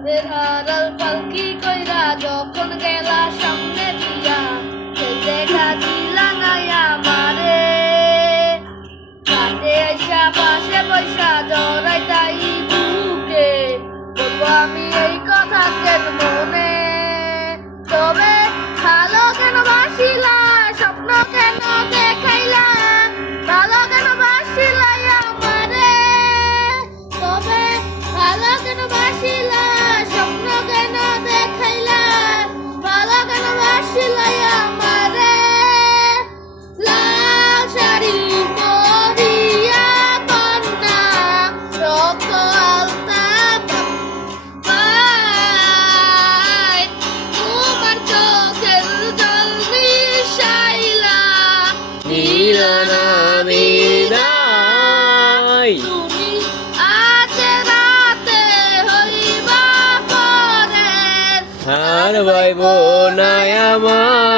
আড়াল পালকি কইরা যখন গেলা সামনে দিয়া দেখা দিলা নাই আমারে কাছে আইসা পাশে বৈশা জড়াই তাই বুকে বলবো আমি এই কথা কেন মনে তবে ভালো কেন বাসিলা স্বপ্ন কেন দেখাইলা ভালো কেন বাসিলা আমারে তবে ভালো কেন বাসিলা স্বপ্ন কেন দেখাইলা ভালো কেন বাসিলা আমারে লাল শাড়ি পরিয়া কন্যা রক্ত আলতা পায় তোমার চোখের জল মিশাইলা নিরানা নিরাই তুমি আজ রাতে হইবা পরে আর ভাইব নাই আমার